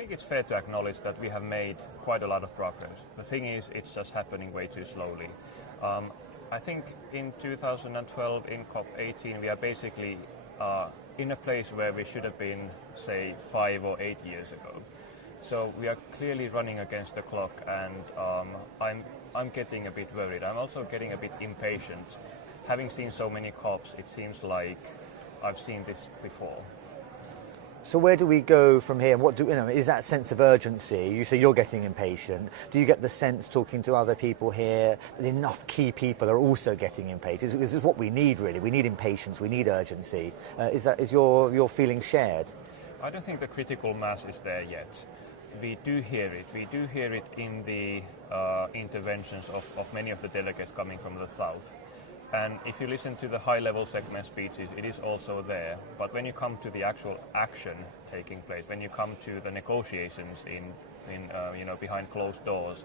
think it's fair to acknowledge that we have made quite a lot of progress. The thing is, it's just happening way too slowly. I think in 2012, in COP18, we are basically in a place where we should have been, say, 5 or 8 years ago. So we are clearly running against the clock, and I'm getting a bit worried. I'm also getting a bit impatient. Having seen so many COPs, it seems like I've seen this before. So where do we go from here? What is that sense of urgency? You say you're getting impatient. Do you get the sense, talking to other people here, that enough key people are also getting impatient? This is what we need, really. We need impatience. We need urgency. Is your feeling shared? I don't think the critical mass is there yet. We do hear it. We do hear it in the interventions of many of the delegates coming from the south. And if you listen to the high-level segment speeches, it is also there. But when you come to the actual action taking place, when you come to the negotiations behind closed doors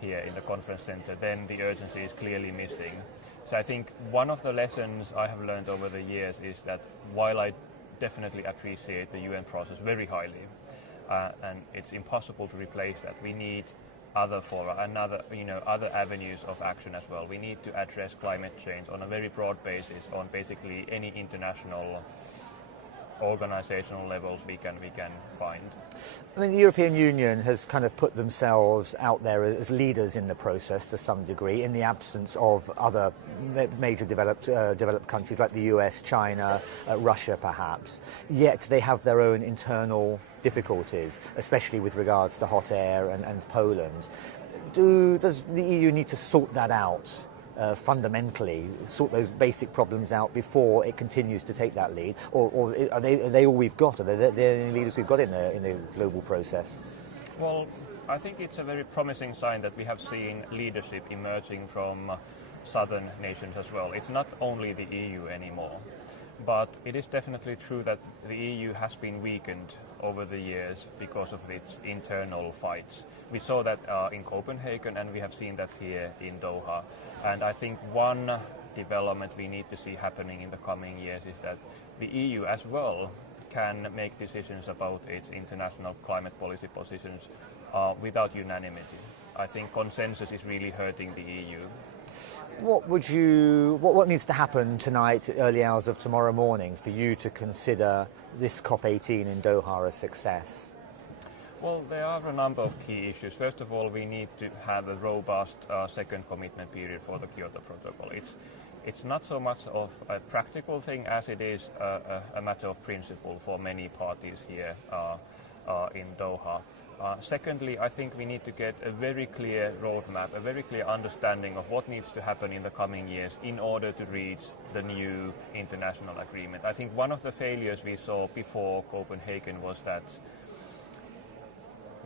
here in the conference center, then the urgency is clearly missing. So I think one of the lessons I have learned over the years is that while I definitely appreciate the UN process very highly, and it's impossible to replace that, we need other fora, other avenues of action as well. We need to address climate change on a very broad basis, on basically any international organizational levels we can find. I mean, the European Union has kind of put themselves out there as leaders in the process to some degree, in the absence of other major developed countries like the US, China, Russia perhaps. Yet they have their own internal difficulties, especially with regards to hot air and Poland. Does the EU need to sort that out? Fundamentally, sort those basic problems out before it continues to take that lead, or are they all we've got? Are they the only leaders we've got in the global process? Well, I think it's a very promising sign that we have seen leadership emerging from southern nations as well. It's not only the EU anymore, but it is definitely true that the EU has been weakened over the years because of its internal fights. We saw that in Copenhagen, and we have seen that here in Doha. And I think one development we need to see happening in the coming years is that the EU as well can make decisions about its international climate policy positions without unanimity. I think consensus is really hurting the EU. What needs to happen tonight, early hours of tomorrow morning, for you to consider this COP18 in Doha a success? Well, there are a number of key issues. First of all, we need to have a robust second commitment period for the Kyoto Protocol. It's not so much of a practical thing as it is a matter of principle for many parties here in Doha. Secondly, I think we need to get a very clear roadmap, a very clear understanding of what needs to happen in the coming years in order to reach the new international agreement. I think one of the failures we saw before Copenhagen was that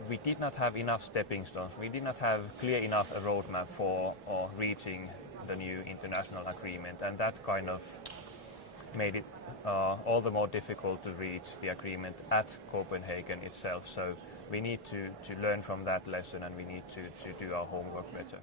we did not have enough stepping stones. We did not have clear enough a roadmap for reaching the new international agreement, and that kind of made it all the more difficult to reach the agreement at Copenhagen itself. So we need to learn from that lesson, and we need to do our homework better.